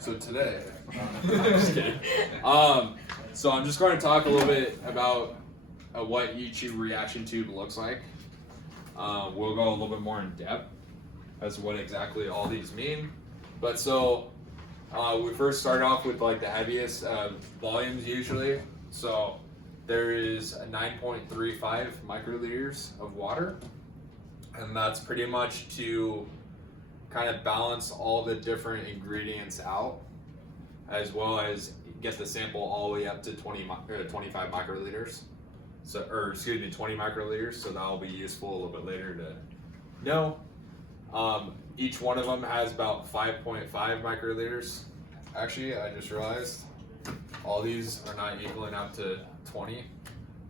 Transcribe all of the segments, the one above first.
So today, I'm just kidding. So I'm just going to talk a little bit about what each reaction tube looks like. We'll go a little bit more in depth as to what exactly all these mean. But so we first start off with like the heaviest volumes usually. So there is a 9.35 microliters of water, and that's pretty much to kind of balance all the different ingredients out, as well as get the sample all the way up to 25 microliters. So, or excuse me, 20 microliters. So that will be useful a little bit later to know. Each one of them has about 5.5 microliters. Actually, I just realized all these are not equaling out to 20.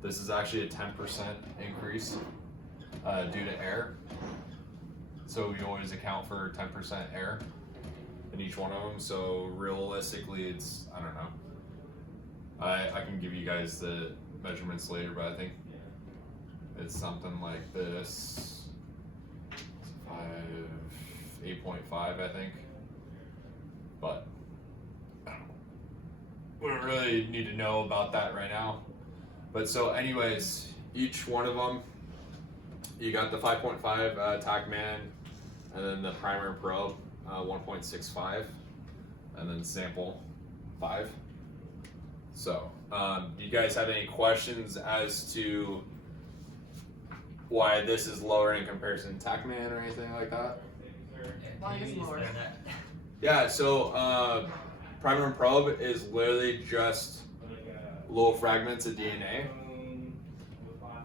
This is actually a 10% increase due to air. So we always account for 10% air in each one of them. So realistically, it's, I don't know. I can give you guys the measurements later, but I think it's something like this. 8.5, I think. But I don't know. We don't really need to know about that right now. But so anyways, each one of them, you got the 5.5 TACman, and then the primer and probe 1.65, and then sample 5. So do you guys have any questions as to why this is lower in comparison to TACman or anything like that? Why is it lower? Yeah, so primer and probe is literally just little fragments of DNA,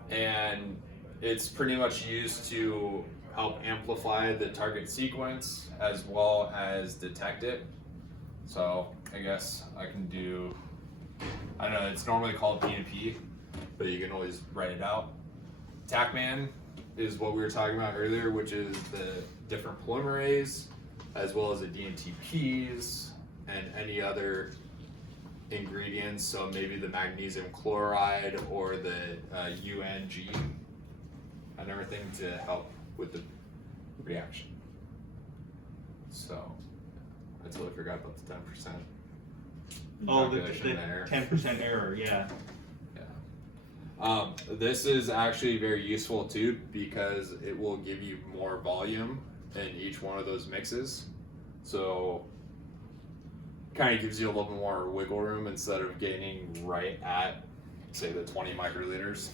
and it's pretty much used to help amplify the target sequence as well as detect it. So I guess I can do, I don't know, it's normally called P2P, but you can always write it out. TACman is what we were talking about earlier, which is the different polymerase, as well as the DNTPs and any other ingredients. So maybe the magnesium chloride or the UNG and everything to help with the reaction. So I totally forgot about the 10%. Oh, the 10% error, yeah. This is actually very useful too, because it will give you more volume in each one of those mixes. So kind of gives you a little bit more wiggle room instead of gaining right at, say, the 20 microliters.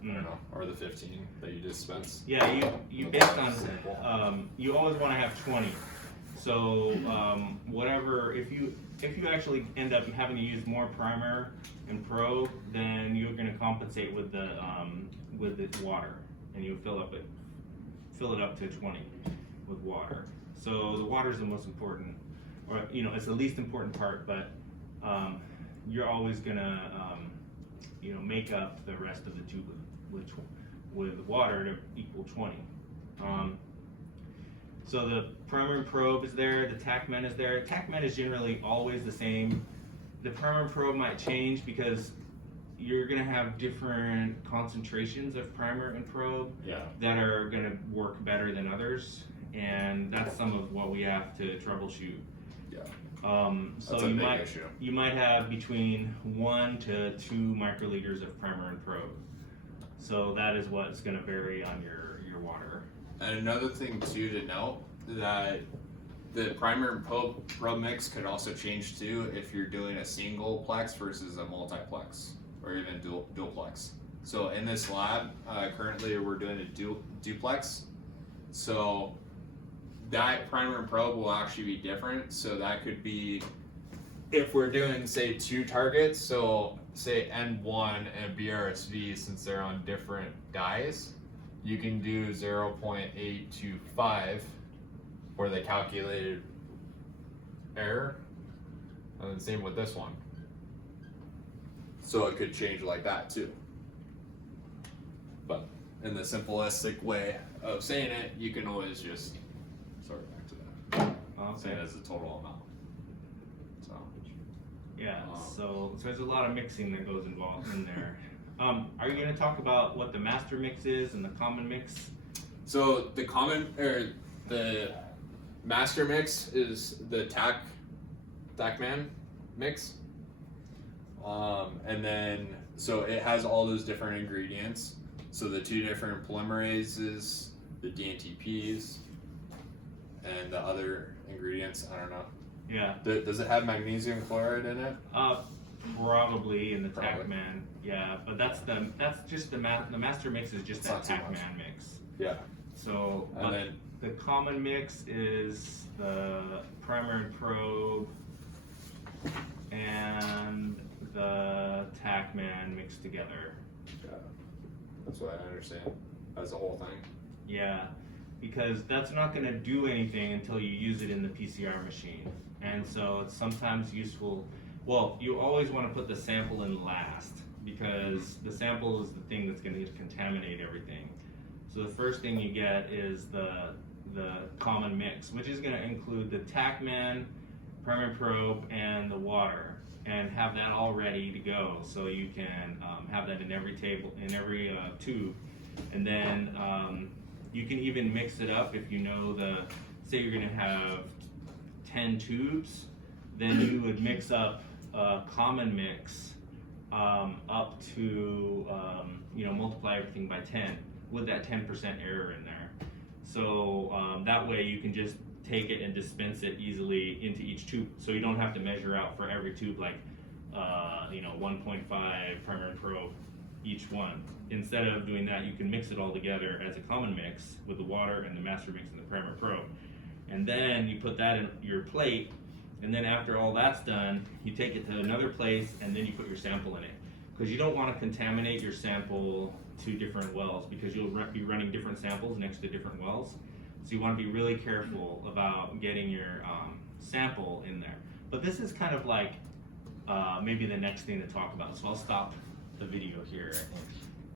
I don't know, or the 15 that you dispense. Yeah, you based on you always want to have 20. So whatever, if you actually end up having to use more primer and probe, then you're going to compensate with the water, and you fill it up to 20 with water. So the water is the most important, or it's the least important part, but you're always going to make up the rest of the tube with water to equal 20. So the primer and probe is there, the TACman is there. TACman is generally always the same. The primer and probe might change because you're going to have different concentrations of primer and probe that are going to work better than others, and that's some of what we have to troubleshoot. So you might have between 1 to 2 microliters of primer and probe. So that is what's going to vary on your water. And another thing too to note, that the primer and probe mix could also change too if you're doing a single plex versus a multiplex or even duplex. So in this lab, currently we're doing a duplex. So that primer and probe will actually be different. So that could be, if we're doing say 2 targets, so say N1 and BRSV, since they're on different dyes, you can do 0.825 for the calculated error, and then same with this one. So it could change like that too. But in the simplistic way of saying it, you can always just sort it back to that. Say it as a total amount. So yeah, so there's a lot of mixing that goes involved in there. Are you going to talk about what the master mix is and the common mix? So the common, or the master mix is the TACman mix. And then, so it has all those different ingredients. So the 2 different polymerases, the DNTPs, and the other ingredients, I don't know. Yeah. Does it have magnesium chloride in it? Probably in the Probably. TACman. Yeah, but that's just the master mix is just It's that not too much. TACman mix. Yeah. So And then the common mix is the primer and probe and the TACman mixed together. yeah, that's what I understand as a whole thing. Yeah, because that's not going to do anything until you use it in the PCR machine. And so it's sometimes useful. Well, you always want to put the sample in last because the sample is the thing that's going to contaminate everything. So the first thing you get is the common mix, which is going to include the TACman, primer probe, and the water, and have that all ready to go. So you can have that in every tube, and then you can even mix it up if you know say you're going to have 10 tubes, then you would mix up a common mix up to multiply everything by 10 with that 10% error in there. So that way you can just take it and dispense it easily into each tube, so you don't have to measure out for every tube like 1.5 primer and probe each one. Instead of doing that, you can mix it all together as a common mix with the water and the master mix and the primer probe, and then you put that in your plate, and then after all that's done, you take it to another place and then you put your sample in it, because you don't want to contaminate your sample to different wells, because you'll be running different samples next to different wells. So you want to be really careful about getting your sample in there. But this is kind of like maybe the next thing to talk about. So I'll stop the video here, I think.